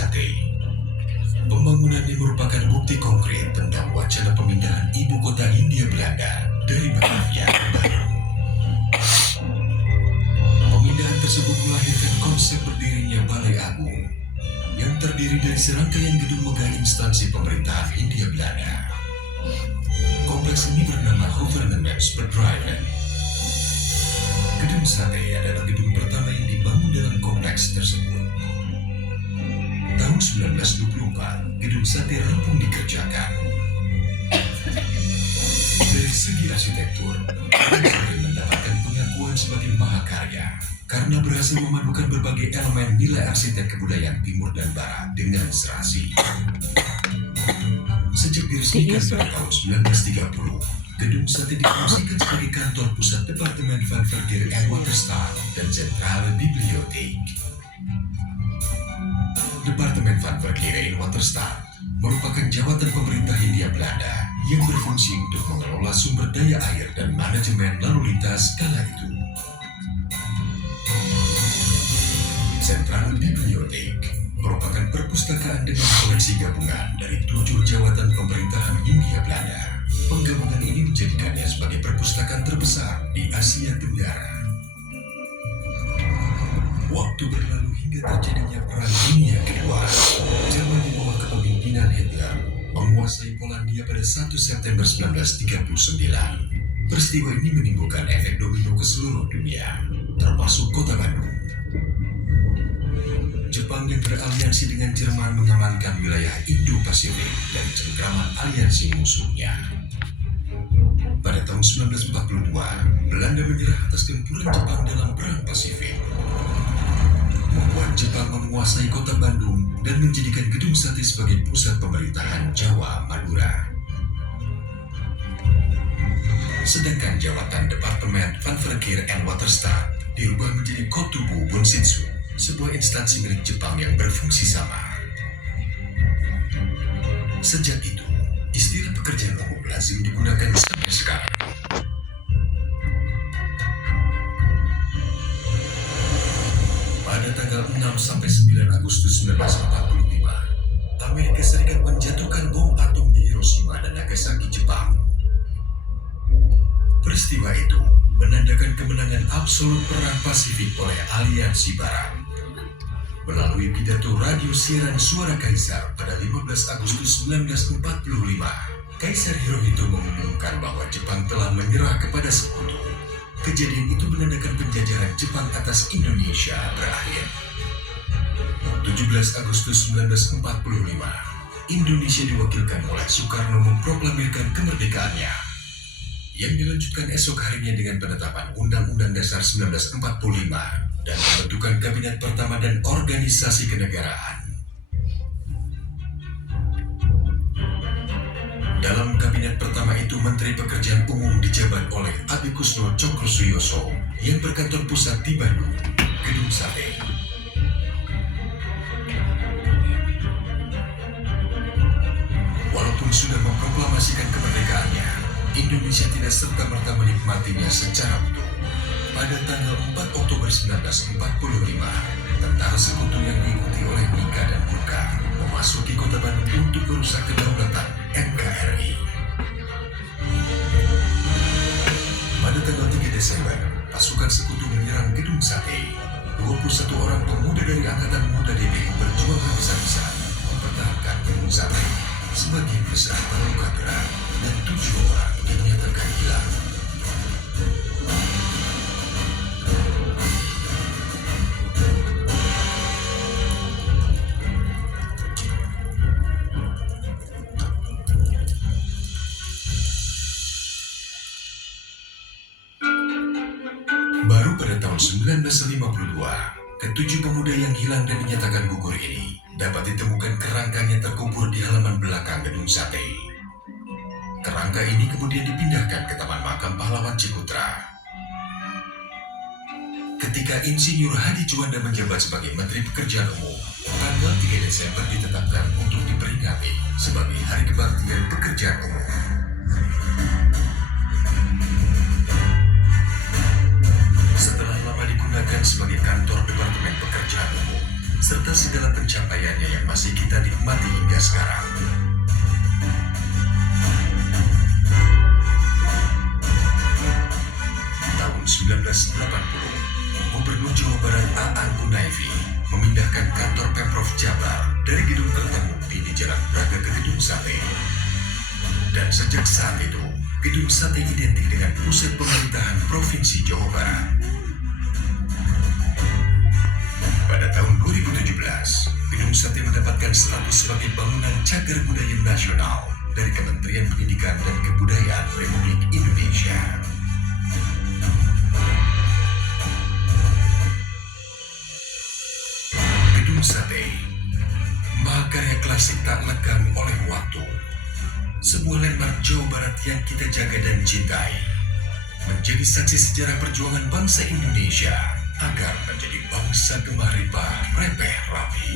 Sate. Pembangunan ini merupakan bukti konkret tentang wacana pemindahan ibu kota Hindia Belanda dari Batavia ke Bandung. Pemindahan tersebut melahirkan konsep berdirinya Balai Agung yang terdiri dari serangkaian gedung megah instansi pemerintahan Hindia Belanda. Kompleks ini bernama Gouvernementsbedrijven. Gedung Sate adalah gedung pertama yang dibangun dalam kompleks tersebut. Tahun 1924, Gedung Sate rampung dikerjakan. Dari segi arsitektur, Gedung Sate mendapatkan pengakuan sebagai mahakarya karena berhasil memadukan berbagai elemen nilai arsitek kebudayaan Timur dan Barat dengan serasi. Sejak diresmikan pada tahun 1930, Gedung Sate difungsikan sebagai kantor pusat Departemen van Verkeer en Waterstaat dan Sentrale Bibliotheek. Departemen van Verkeer en Waterstaat merupakan jabatan pemerintah Hindia Belanda yang berfungsi untuk mengelola sumber daya air dan manajemen lalu lintas kala itu. Sentrale Bibliotheek merupakan perpustakaan dengan koleksi gabungan dari 7 jabatan pemerintahan Hindia Belanda. Penggabungan ini menjadikannya sebagai perpustakaan terbesar di Asia Tenggara. Waktu berlalu hingga terjadinya Perang Dunia Kedua. Jerman di bawah kepemimpinan Hitler menguasai Polandia pada 1 September 1939. Peristiwa ini menimbulkan efek domino ke seluruh dunia, termasuk kota Bandung. Jepang yang beraliansi dengan Jerman mengamankan wilayah Indo-Pasifik dari cengkraman aliansi musuhnya. Pada tahun 1942, Belanda menyerah atas gempuran Jepang dalam Perang Pasifik, membuat Jepang menguasai kota Bandung dan menjadikan Gedung Sate sebagai pusat pemerintahan Jawa Madura. Sedangkan jabatan Departemen van Verkeer en Waterstaat dirubah menjadi Kotubu Bunshitsu, sebuah instansi milik Jepang yang berfungsi sama. Sejak itu, istilah pekerjaan umum lazim digunakan sampai sekarang. Pada tanggal 6 sampai 9 Agustus 1945, Amerika Serikat menjatuhkan bom atom di Hiroshima dan Nagasaki, Jepang. Peristiwa itu menandakan kemenangan absolut Perang Pasifik oleh aliansi Barat. Melalui pidato radio siaran Suara Kaisar pada 15 Agustus 1945, Kaisar Hirohito mengumumkan bahwa Jepang telah menyerah kepada sekutu. Kejadian itu menandakan penjajahan Jepang atas Indonesia berakhir. 17 Agustus 1945, Indonesia diwakilkan oleh Soekarno memproklamirkan kemerdekaannya, yang dilanjutkan esok harinya dengan penetapan Undang-Undang Dasar 1945 dan pembentukan Kabinet Pertama dan Organisasi Kenegaraan. Dalam Kabinet Pertama itu, Menteri Pekerjaan Umum dijabat oleh Adikusno Cokrosuyoso yang berkantor pusat di Bandung, Gedung Sate. Walaupun sudah memproklamasikan kemerdekaannya, Indonesia tidak serta-merta menikmatinya secara utuh. Pada tanggal 4 Oktober 1945, tentara sekutu yang diikuti oleh Nika dan Burka memasuki kota Bandung untuk merusak kedaulatan NKRI. Pada tanggal 3 Desember, pasukan sekutu menyerang Gedung Sate. 21 orang pemuda dari Angkatan Muda DPU berjuang habis-habisan mempertahankan Gedung Sate. Sebagian besar terluka berat dan 7 orang dinyatakan hilang. Baru pada tahun 1952, ketujuh pemuda yang hilang dan dinyatakan gugur ini dapat ditemukan kerangkanya terkubur di halaman belakang Gedung Sate. Kerangka ini kemudian dipindahkan ke Taman Makam Pahlawan Ciputra. Ketika Insinyur Hadi Juanda menjabat sebagai Menteri Pekerjaan Umum, tanggal 3 Desember ditetapkan untuk diperingati sebagai Hari Kebaktian Pekerjaan Umum. Setelah lama digunakan sebagai kantor Departemen Pekerjaan Umum, serta segala pencapaiannya yang masih 1980, Gubernur Jawa Barat Aan Gunaifi memindahkan kantor Pemprov Jabar dari Gedung Kertamukti di Jalan Braga ke Gedung Sate. Dan sejak saat itu, Gedung Sate identik dengan pusat pemerintahan Provinsi Jawa Barat. Pada tahun 2017, Gedung Sate mendapatkan status sebagai bangunan cagar budaya nasional dari Kementerian Pendidikan dan Kebudayaan Republik Indonesia. Gedung Sate, mahakarya klasik tak lekang oleh waktu. Sebuah landmark Jawa Barat yang kita jaga dan cintai. Menjadi saksi sejarah perjuangan bangsa Indonesia agar menjadi bangsa gemah ripah, repeh rapi.